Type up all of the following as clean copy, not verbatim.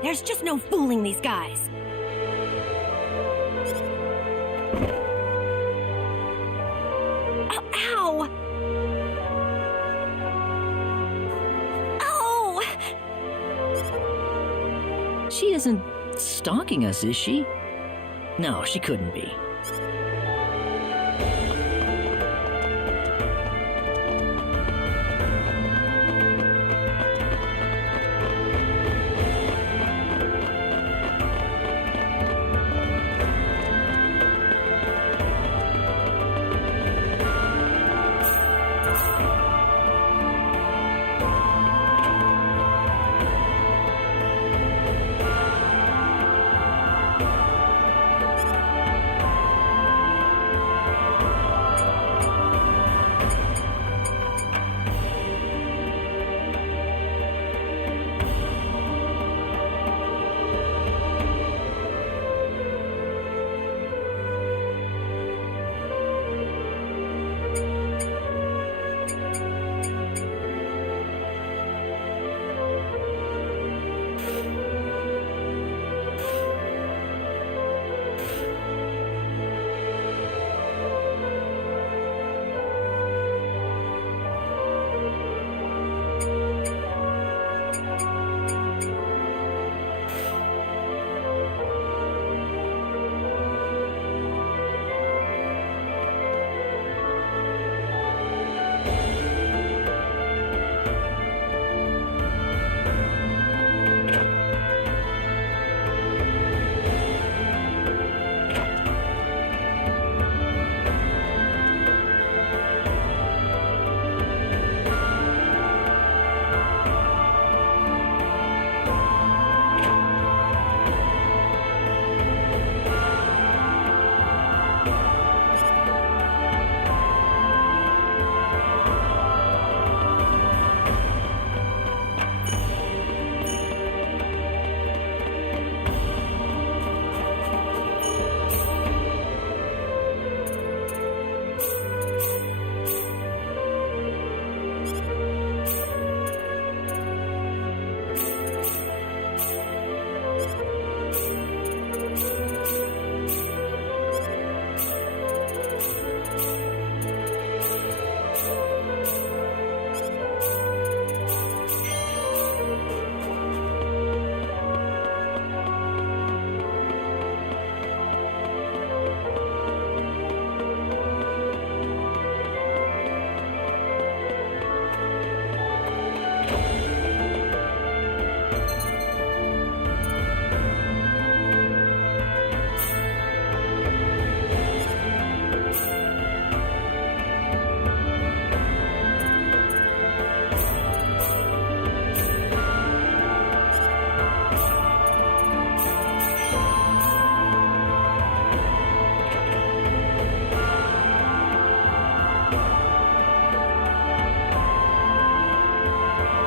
There's just no fooling these guys. Ow! Ow! She isn't stalking us, is she? No, she couldn't be.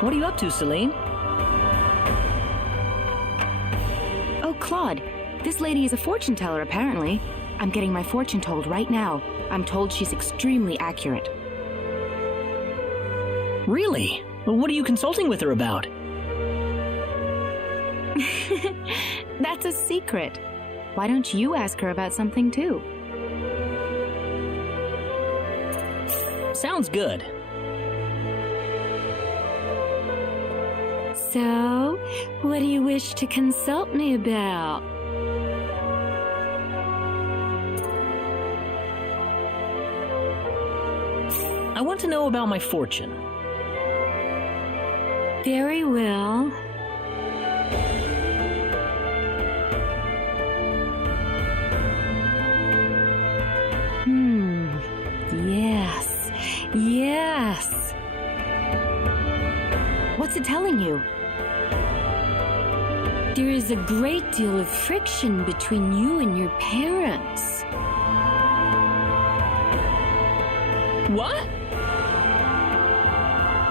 What are you up to, Celine? Oh, Claude. This lady is a fortune teller, apparently. I'm getting my fortune told right now. I'm told she's extremely accurate. Really? Well, what are you consulting with her about? That's a secret. Why don't you ask her about something, too? Sounds good. So, what do you wish to consult me about? I want to know about my fortune. Very well. Yes. Yes. What's it telling you? There is a great deal of friction between you and your parents. What?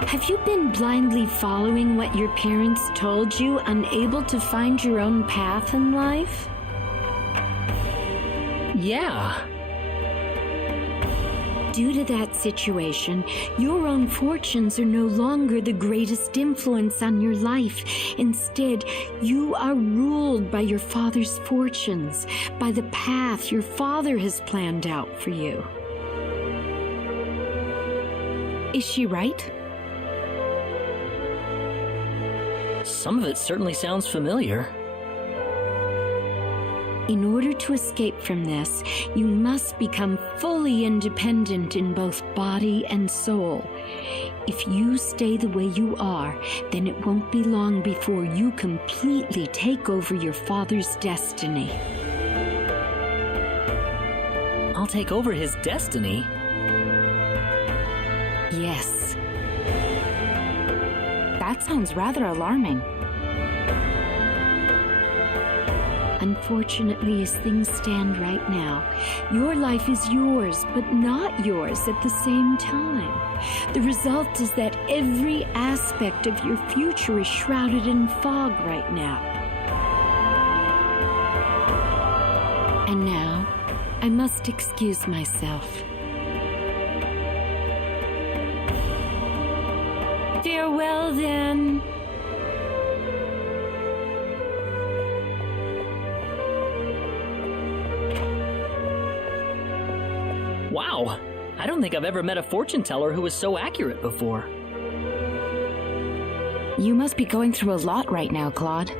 Have you been blindly following what your parents told you, unable to find your own path in life? Yeah. Due to that situation, your own fortunes are no longer the greatest influence on your life. Instead, you are ruled by your father's fortunes, by the path your father has planned out for you. Is she right? Some of it certainly sounds familiar. In order to escape from this, you must become fully independent in both body and soul. If you stay the way you are, then it won't be long before you completely take over your father's destiny. I'll take over his destiny? Yes. That sounds rather alarming. Unfortunately, as things stand right now, your life is yours, but not yours at the same time. The result is that every aspect of your future is shrouded in fog right now. And now, I must excuse myself. Farewell, then. Wow! I don't think I've ever met a fortune teller who was so accurate before. You must be going through a lot right now, Claude.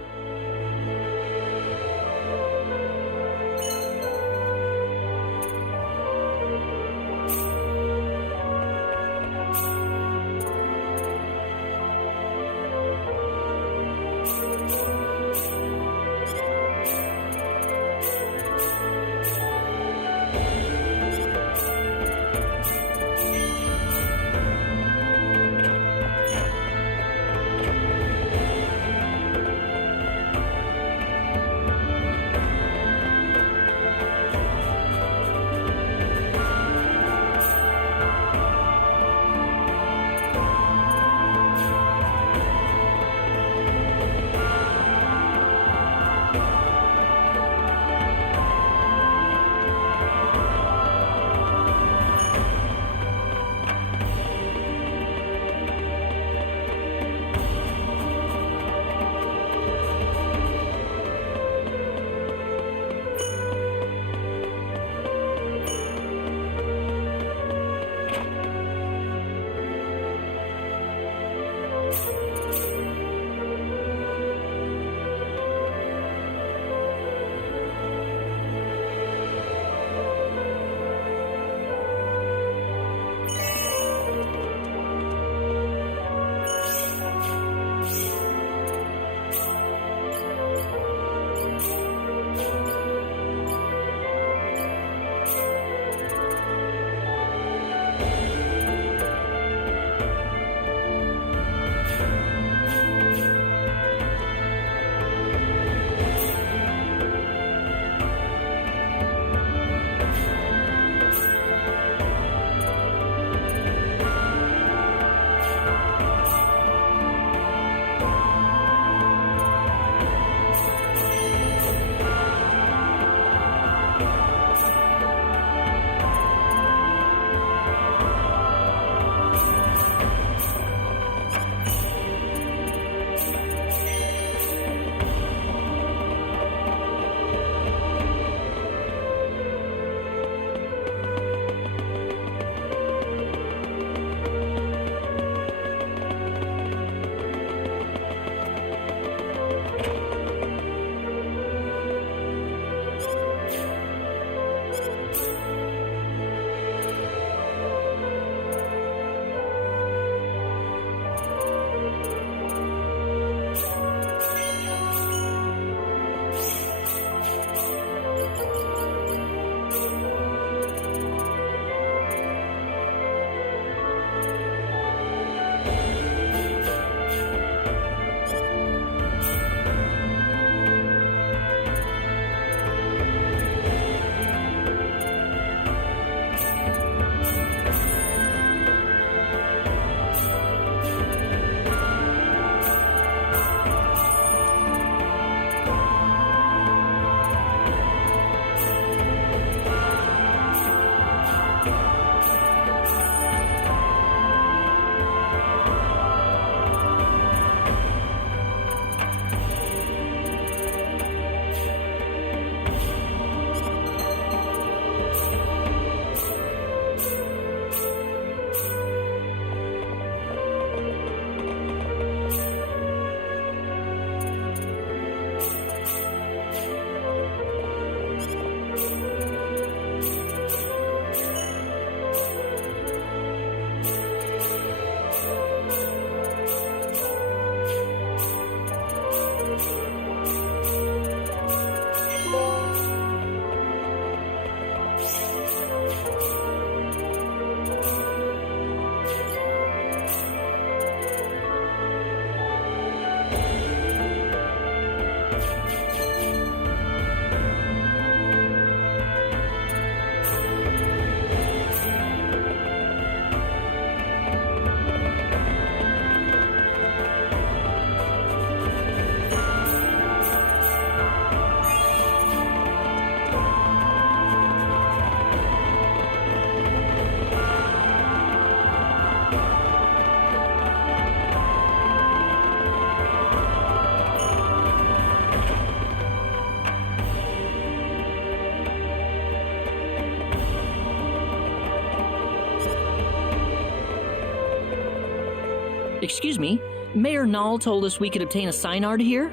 excuse me. Mayor Null told us we could obtain a synard here.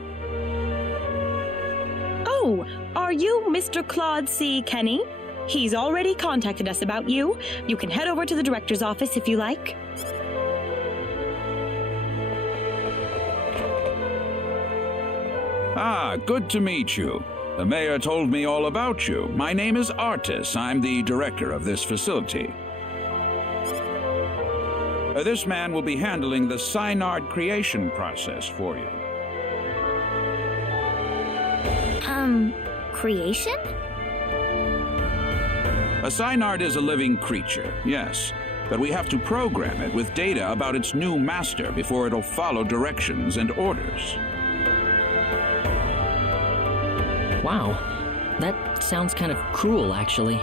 Oh, are you Mr. Claude C. Kenny? He's already contacted us about you. You can head over to the director's office if you like. Ah, good to meet you. The mayor told me all about you. My name is Artis. I'm the director of this facility. This man will be handling the synard creation process for you. Creation? A synard is a living creature, yes, but we have to program it with data about its new master before it'll follow directions and orders. Wow, that sounds kind of cruel, actually.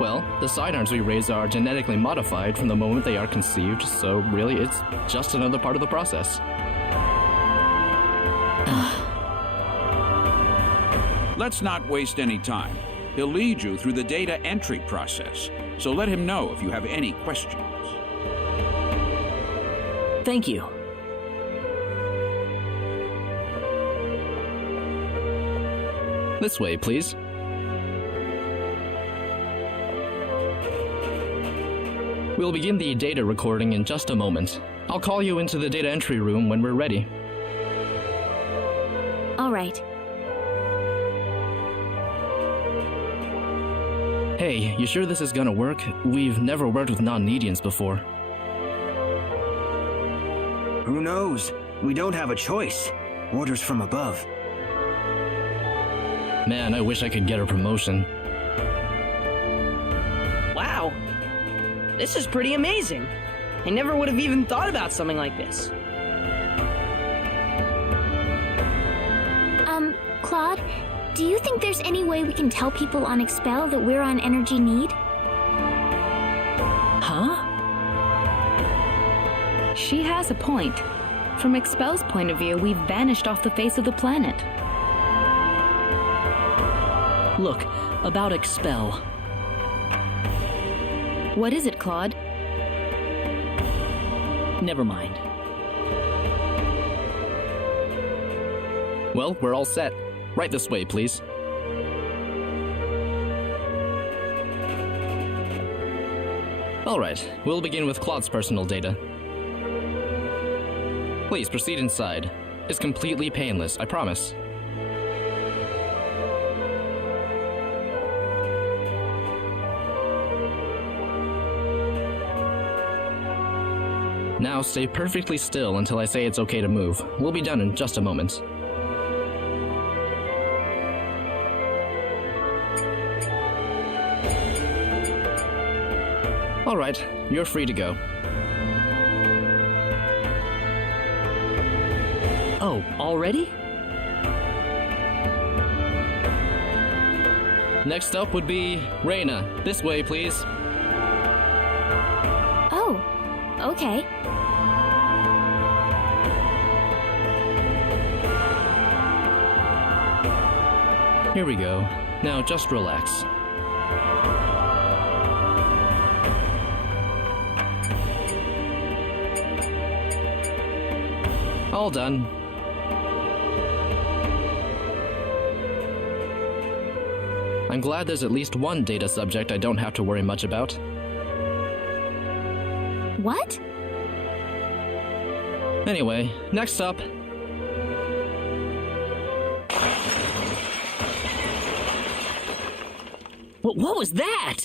Well, the synards we raise are genetically modified from the moment they are conceived, so really it's just another part of the process. Let's not waste any time. He'll lead you through the data entry process, so let him know if you have any questions. Thank you. This way, please. We'll begin the data recording in just a moment. I'll call you into the data entry room when we're ready. All right. Hey, you sure this is gonna work? We've never worked with non-Nedians before. Who knows? We don't have a choice. Orders from above. Man, I wish I could get a promotion. Wow. This is pretty amazing. I never would have even thought about something like this. Claude, do you think there's any way we can tell people on Expel that we're on energy need? Huh? She has a point. From Expel's point of view, we've vanished off the face of the planet. Look, about Expel. What is it, Claude? Never mind. Well, we're all set. Right this way, please. All right, we'll begin with Claude's personal data. Please proceed inside. It's completely painless, I promise. Now stay perfectly still until I say it's okay to move. We'll be done in just a moment. All right, you're free to go. Oh, already? Next up would be Reyna. This way, please. Oh, okay. Here we go. Now just relax. All done. I'm glad there's at least one data subject I don't have to worry much about. What? Anyway, next up. What was that?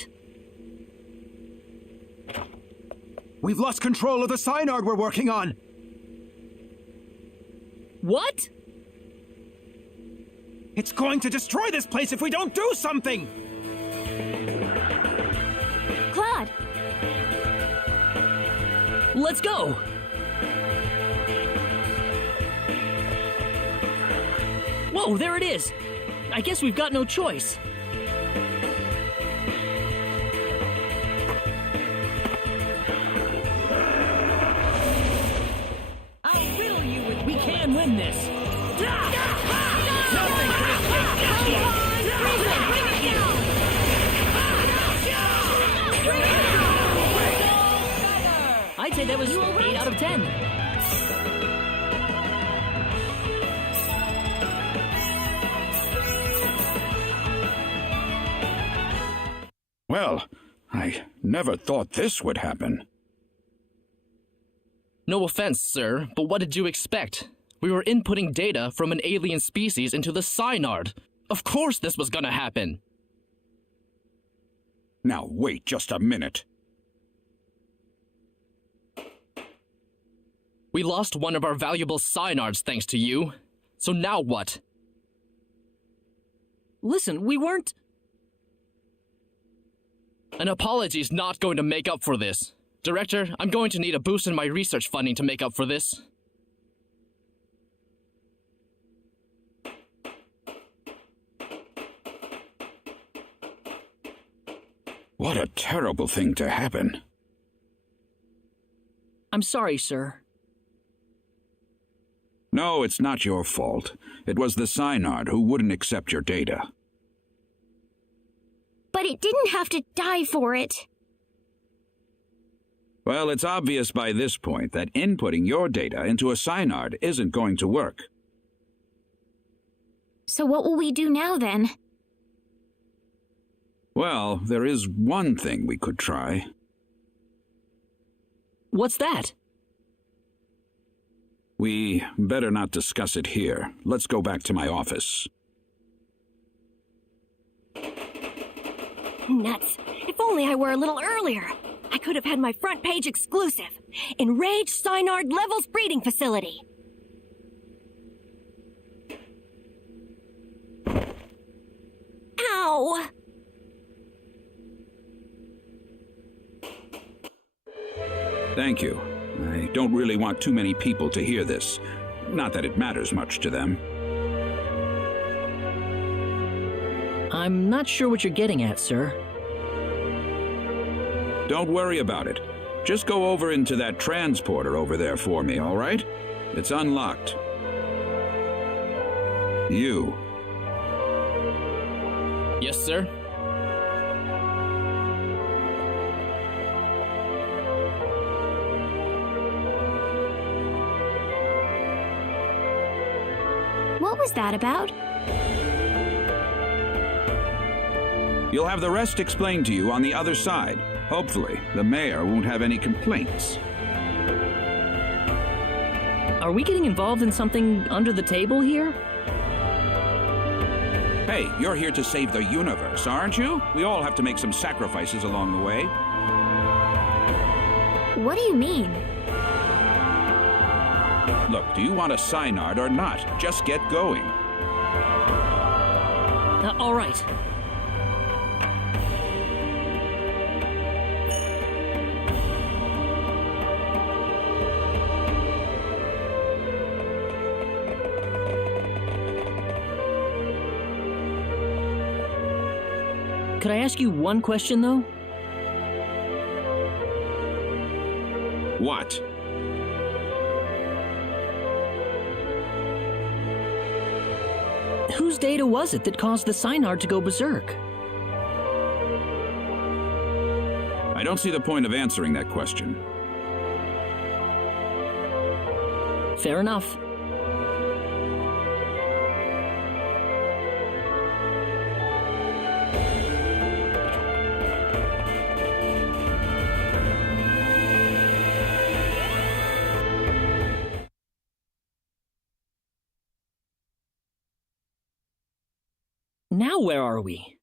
We've lost control of the synard we're working on. What? It's going to destroy this place if we don't do something! Claude! Let's go! Whoa, there it is! I guess we've got no choice. I'll riddle you with... We can win this! I'd say that was 8 out of 10. Well, I never thought this would happen. No offense, sir, but what did you expect? We were inputting data from an alien species into the Synard. Of course this was gonna happen. Now wait just a minute. We lost one of our valuable Synards thanks to you. So now what? Listen, we weren't... An apology's not going to make up for this. Director, I'm going to need a boost in my research funding to make up for this. What a terrible thing to happen. I'm sorry, sir. No, it's not your fault. It was the Synard who wouldn't accept your data. But it didn't have to die for it. Well, it's obvious by this point that inputting your data into a Synard isn't going to work. So what will we do now, then? Well, there is one thing we could try. What's that? We better not discuss it here. Let's go back to my office. Nuts. If only I were a little earlier. I could have had my front page exclusive. Enraged Synard Levels Breeding Facility. Ow! Thank you. I don't really want too many people to hear this. Not that it matters much to them. I'm not sure what you're getting at, sir. Don't worry about it. Just go over into that transporter over there for me, all right? It's unlocked. You. Yes, sir? What was that about? You'll have the rest explained to you on the other side. Hopefully, the mayor won't have any complaints. Are we getting involved in something under the table here? Hey, you're here to save the universe, aren't you? We all have to make some sacrifices along the way. What do you mean? Look, do you want a Synard or not? Just get going. All right. Could I ask you one question, though? What? Whose data was it that caused the Synard to go berserk? I don't see the point of answering that question. Fair enough. Now where are we?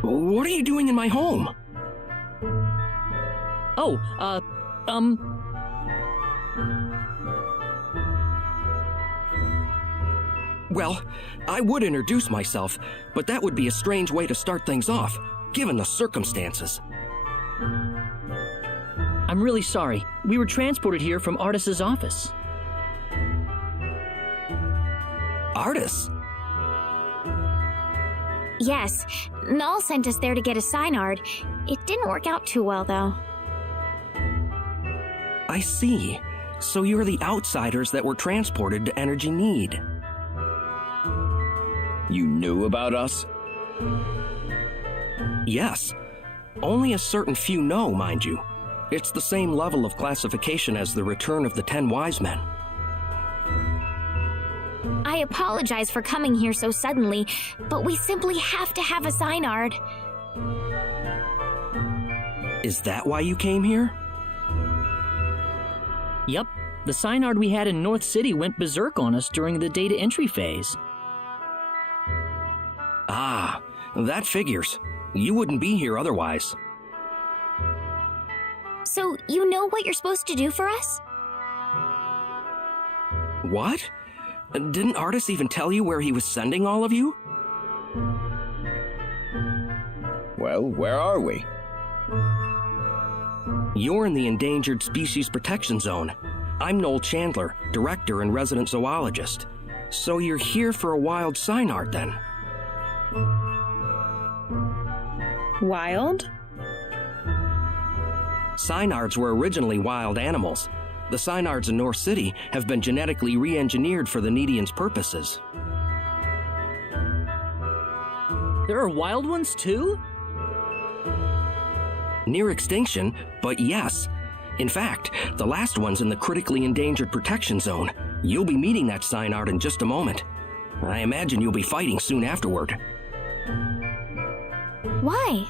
What are you doing in my home? Oh, Well, I would introduce myself, but that would be a strange way to start things off, given the circumstances. I'm really sorry. We were transported here from Artis's office. Artis? Yes, Null sent us there to get a Synard. It didn't work out too well, though. I see. So you're the outsiders that were transported to Energy Nede. You knew about us? Yes. Only a certain few know, mind you. It's the same level of classification as the Return of the 10 Wise Men. I apologize for coming here so suddenly, but we simply have to have a Synard. Is that why you came here? Yep, the Synard we had in North City went berserk on us during the data entry phase. Ah, that figures. You wouldn't be here otherwise. So, you know what you're supposed to do for us? What? Didn't Artis even tell you where he was sending all of you? Well, where are we? You're in the Endangered Species Protection Zone. I'm Noel Chandler, Director and Resident Zoologist. So you're here for a wild Synard, then? Wild? Synards were originally wild animals. The Synards in North City have been genetically re-engineered for the Nedians' purposes. There are wild ones too? Near extinction, but yes. In fact, the last one's in the critically endangered protection zone. You'll be meeting that Synard in just a moment. I imagine you'll be fighting soon afterward. Why?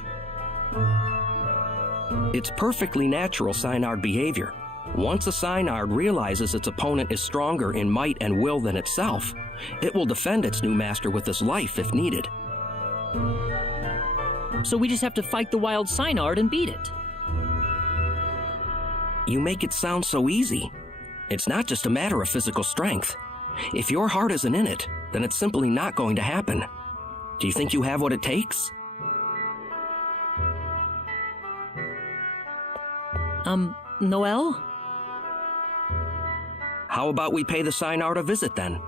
It's perfectly natural Synard behavior. Once a Synard realizes its opponent is stronger in might and will than itself, it will defend its new master with its life if needed. So we just have to fight the wild Synard and beat it. You make it sound so easy. It's not just a matter of physical strength. If your heart isn't in it, then it's simply not going to happen. Do you think you have what it takes? Noel? How about we pay the Synard a visit then?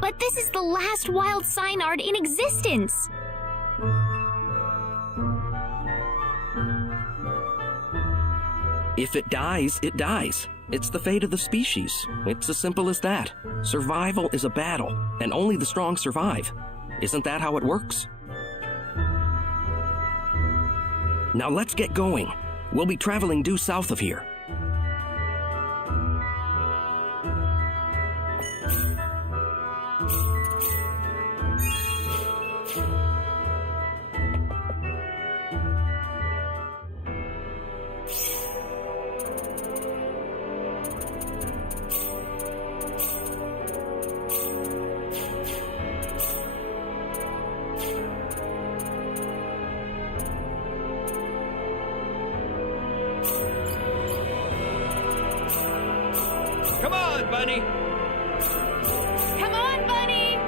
But this is the last wild Synard in existence! If it dies, it dies. It's the fate of the species. It's as simple as that. Survival is a battle, and only the strong survive. Isn't that how it works? Now let's get going. We'll be traveling due south of here. Come on, Bunny! Come on, Bunny!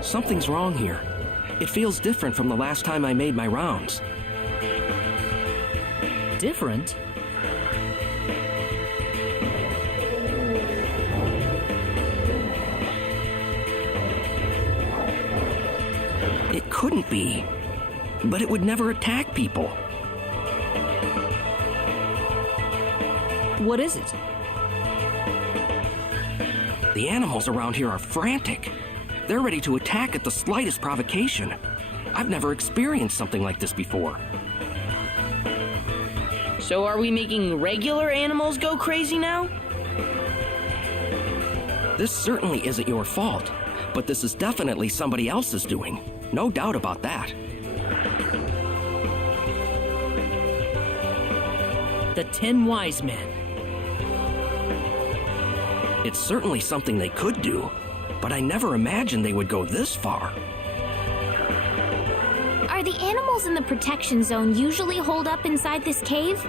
Something's wrong here. It feels different from the last time I made my rounds. Different? It couldn't be. But it would never attack people. What is it? The animals around here are frantic. They're ready to attack at the slightest provocation. I've never experienced something like this before. So are we making regular animals go crazy now? This certainly isn't your fault, but this is definitely somebody else's doing. No doubt about that. The 10 Wise Men. It's certainly something they could do, but I never imagined they would go this far. Are the animals in the protection zone usually holed up inside this cave?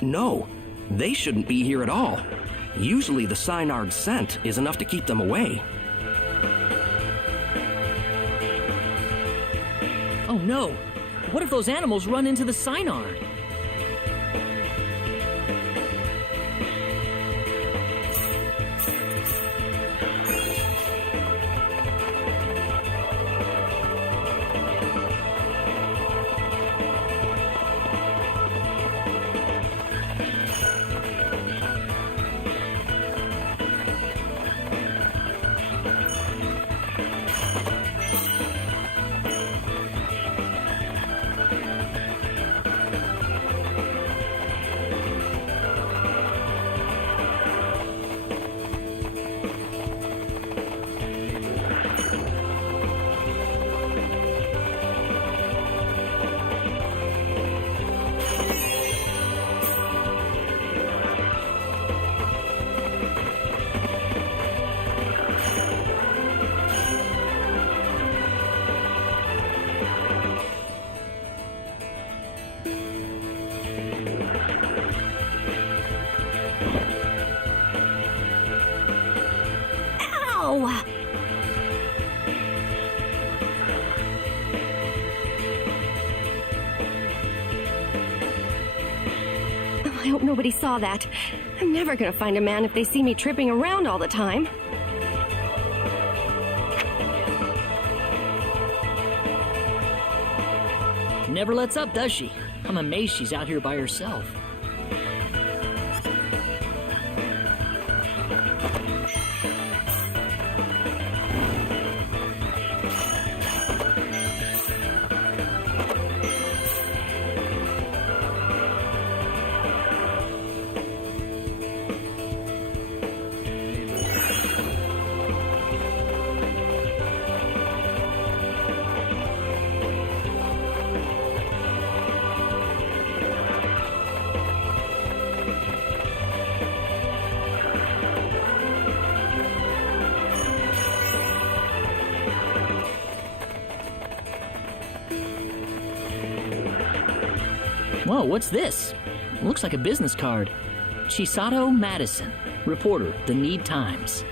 No, they shouldn't be here at all. Usually the Synard's scent is enough to keep them away. Oh no! What if those animals run into the Synard? Ow! I hope nobody saw that. I'm never gonna find a man if they see me tripping around all the time. Never lets up, does she? I'm amazed she's out here by herself. Whoa, what's this? Looks like a business card. Chisato Madison, reporter, The Nede Times.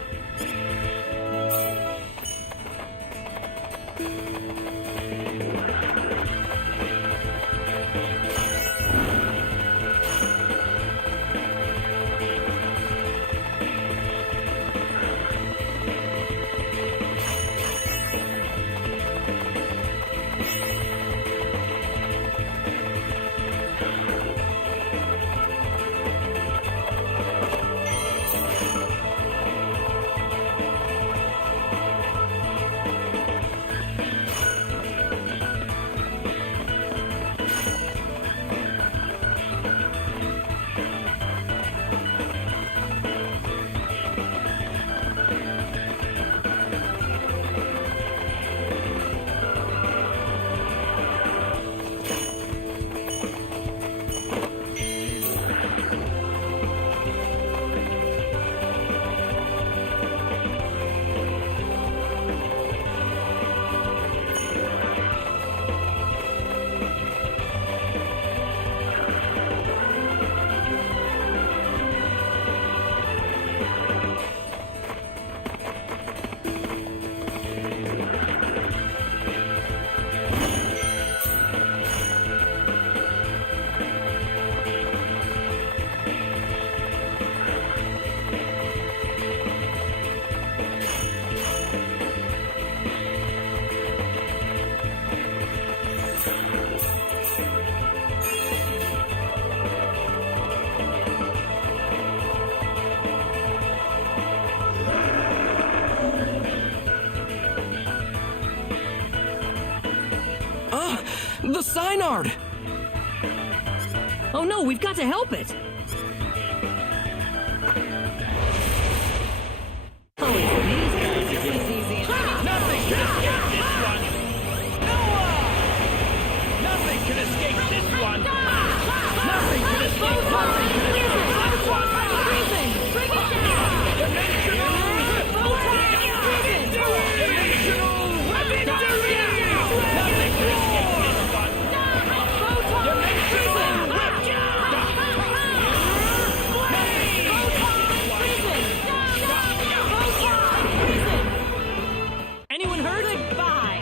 The Synard! Oh no, we've got to help it! Nothing can escape this one! Noah! Nothing can escape this one! Nothing can escape! Nothing can escape this one! Dimensional victory! Nothing can escape this one! Dimensional Anyone hurt? Goodbye.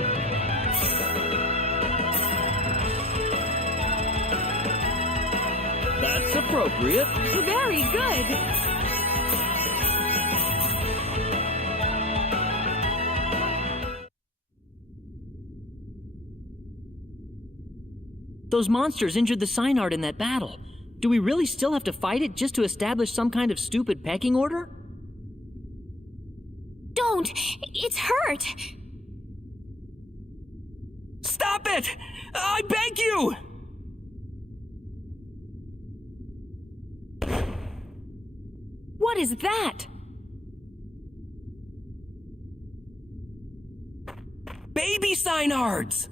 That's appropriate. Very good. Those monsters injured the Synard in that battle. Do we really still have to fight it just to establish some kind of stupid pecking order? Don't! It's hurt! Stop it! I beg you! What is that? Baby Synards!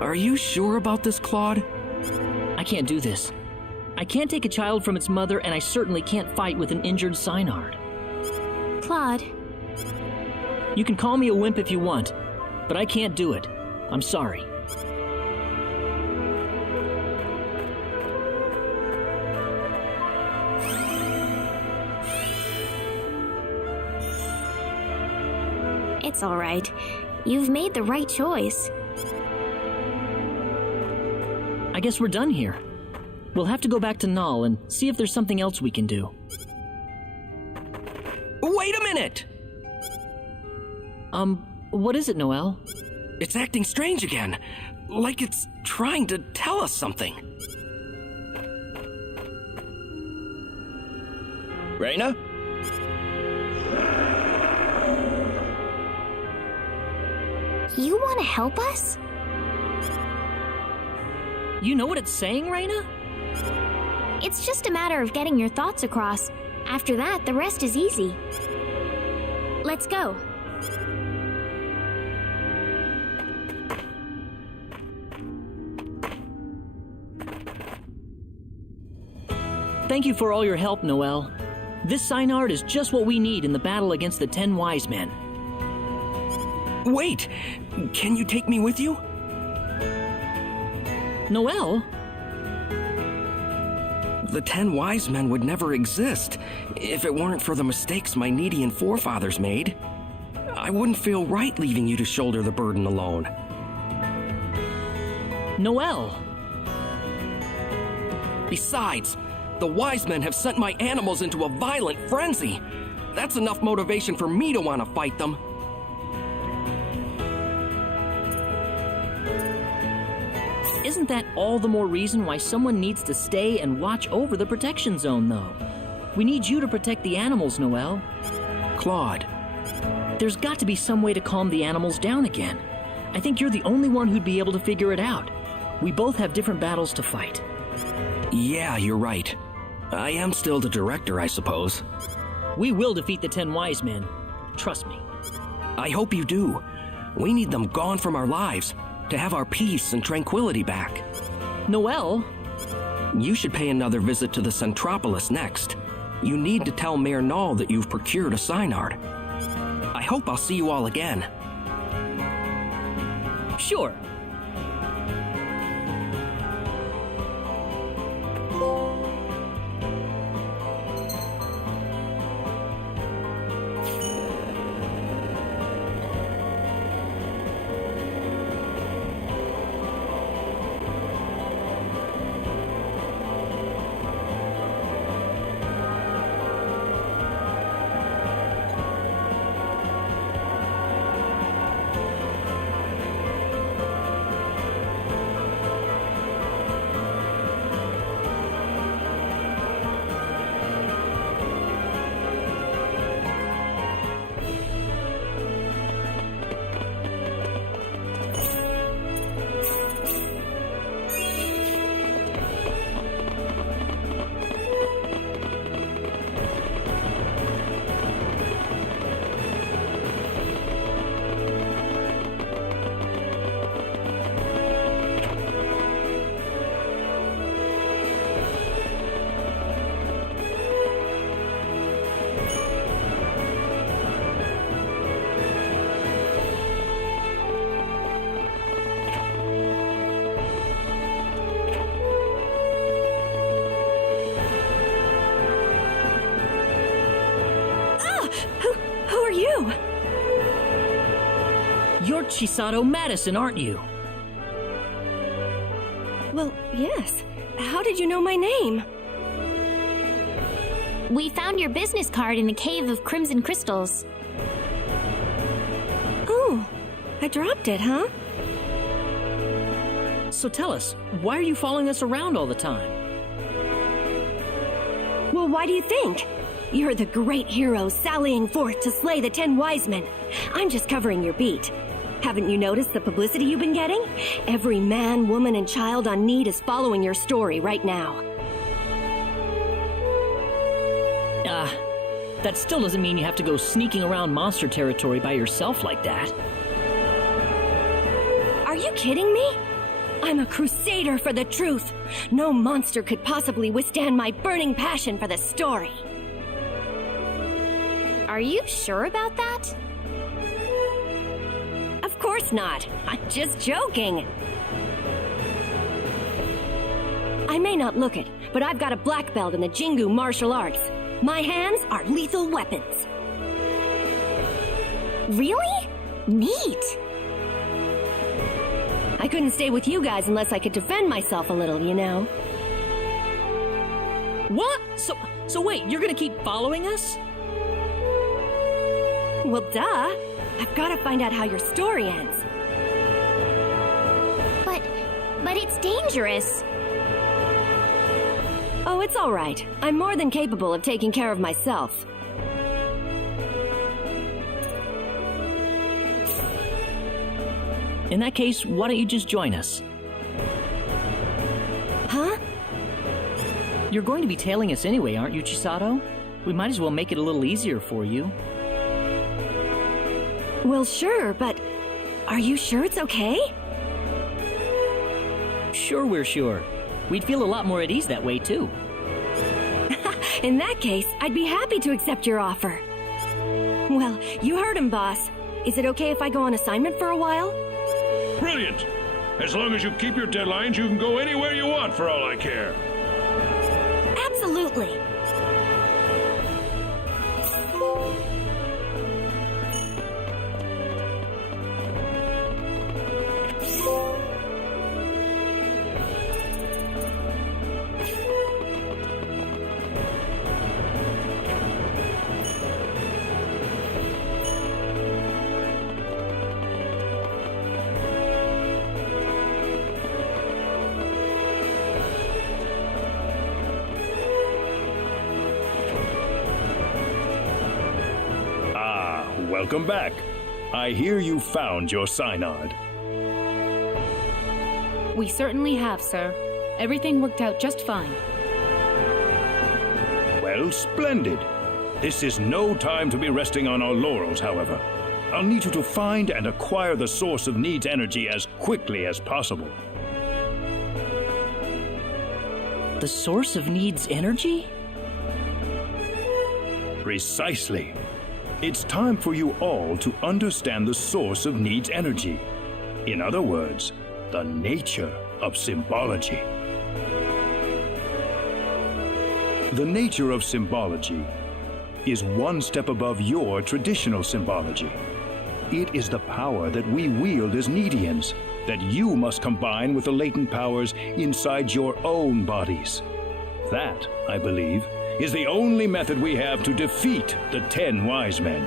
Are you sure about this, Claude? I can't do this. I can't take a child from its mother, and I certainly can't fight with an injured Synard. Claude. You can call me a wimp if you want, but I can't do it. I'm sorry. It's all right. You've made the right choice. I guess we're done here. We'll have to go back to Null and see if there's something else we can do. Wait a minute! What is it, Noel? It's acting strange again. Like it's trying to tell us something. Raina? You want to help us? You know what it's saying, Raina? It's just a matter of getting your thoughts across. After that, the rest is easy. Let's go. Thank you for all your help, Noel. This Synard is just what we need in the battle against the 10 Wise Men. Wait! Can you take me with you? Noel? The 10 Wise Men would never exist if it weren't for the mistakes my Nedean forefathers made. I wouldn't feel right leaving you to shoulder the burden alone. Noel! Besides, the Wise Men have sent my animals into a violent frenzy. That's enough motivation for me to want to fight them. Isn't that all the more reason why someone needs to stay and watch over the protection zone, though? We need you to protect the animals, Noel. Claude. There's got to be some way to calm the animals down again. I think you're the only one who'd be able to figure it out. We both have different battles to fight. Yeah, you're right. I am still the director, I suppose. We will defeat the 10 Wise Men. Trust me. I hope you do. We need them gone from our lives to have our peace and tranquility back. Noel? You should pay another visit to the Centropolis next. You need to tell Mayor Null that you've procured a Synard. I hope I'll see you all again. Sure. Who are you? You're Chisato Madison, aren't you? Well, yes. How did you know my name? We found your business card in a cave of crimson crystals. Oh, I dropped it, huh? So tell us, why are you following us around all the time? Well, why do you think? You're the great hero sallying forth to slay the 10 wise men. I'm just covering your beat. Haven't you noticed the publicity you've been getting? Every man, woman, and child on Nede is following your story right now. That still doesn't mean you have to go sneaking around monster territory by yourself like that. Are you kidding me? I'm a crusader for the truth. No monster could possibly withstand my burning passion for the story. Are you sure about that? Of course not. I'm just joking. I may not look it, but I've got a black belt in the Jingu martial arts. My hands are lethal weapons. Really? Neat. I couldn't stay with you guys unless I could defend myself a little, you know. What? So wait, you're gonna keep following us? Well, duh. I've got to find out how your story ends. But it's dangerous. Oh, it's all right. I'm more than capable of taking care of myself. In that case, why don't you just join us? Huh? You're going to be tailing us anyway, aren't you, Chisato? We might as well make it a little easier for you. Well, sure, but are you sure it's okay? Sure, we're sure. We'd feel a lot more at ease that way, too. In that case, I'd be happy to accept your offer. Well, you heard him, boss. Is it okay if I go on assignment for a while? Brilliant! As long as you keep your deadlines, you can go anywhere you want for all I care. Absolutely. Welcome back. I hear you found your synod. We certainly have, sir. Everything worked out just fine. Well, splendid. This is no time to be resting on our laurels, however. I'll need you to find and acquire the source of Nede's energy as quickly as possible. The source of Nede's energy? Precisely. It's time for you all to understand the source of Nede's energy. In other words, the nature of symbology. The nature of symbology is one step above your traditional symbology. It is the power that we wield as Nedians, that you must combine with the latent powers inside your own bodies. That, I believe, is the only method we have to defeat the 10 wise men.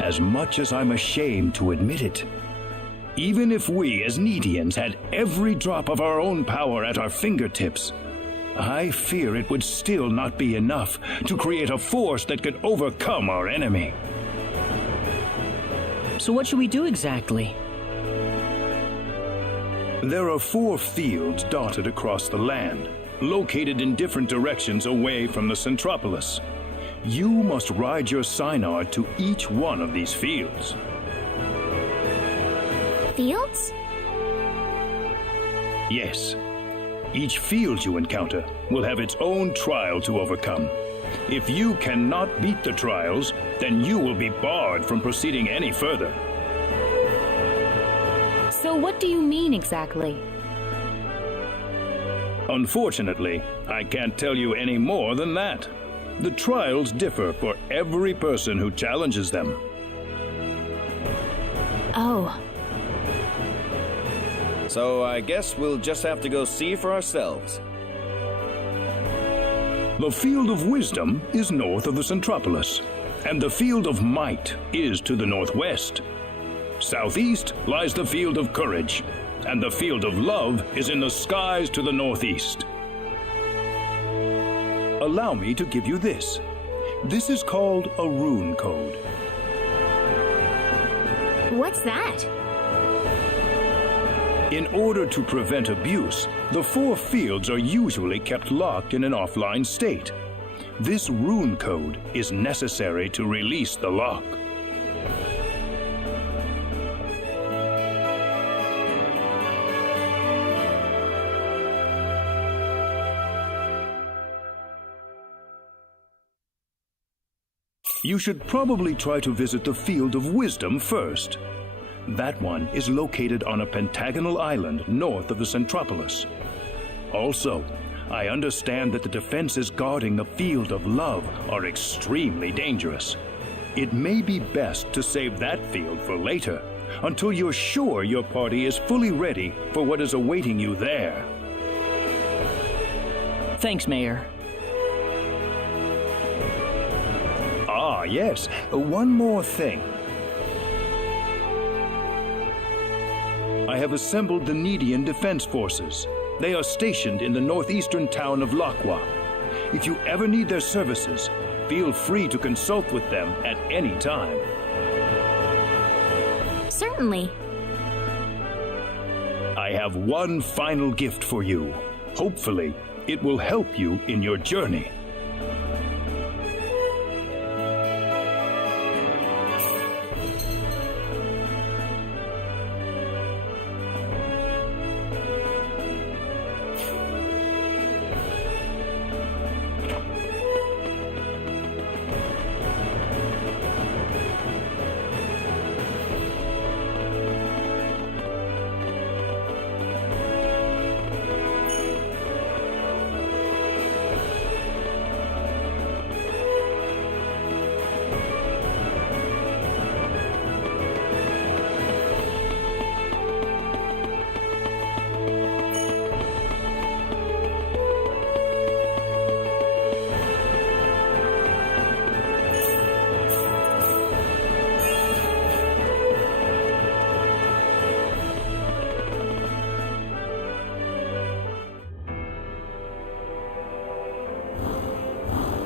As much as I'm ashamed to admit it, even if we as Nedians had every drop of our own power at our fingertips, I fear it would still not be enough to create a force that could overcome our enemy. So what should we do exactly? There are 4 fields dotted across the land, located in different directions away from the Centropolis. You must ride your synod to each one of these fields. Fields? Yes. Each field you encounter will have its own trial to overcome. If you cannot beat the trials, then you will be barred from proceeding any further. So what do you mean exactly? Unfortunately, I can't tell you any more than that. The trials differ for every person who challenges them. Oh. So I guess we'll just have to go see for ourselves. The Field of Wisdom is north of the Centropolis, and the Field of Might is to the northwest. Southeast lies the Field of Courage, and the Field of Love is in the skies to the northeast. Allow me to give you this. This is called a rune code. What's that? In order to prevent abuse, the 4 fields are usually kept locked in an offline state. This rune code is necessary to release the lock. You should probably try to visit the Field of Wisdom first. That one is located on a pentagonal island north of the Centropolis. Also, I understand that the defenses guarding the Field of Love are extremely dangerous. It may be best to save that field for later, until you're sure your party is fully ready for what is awaiting you there. Thanks, Mayor. Ah, yes. One more thing. I have assembled the Nedean Defense Forces. They are stationed in the northeastern town of Laqua. If you ever need their services, feel free to consult with them at any time. Certainly. I have one final gift for you. Hopefully, it will help you in your journey.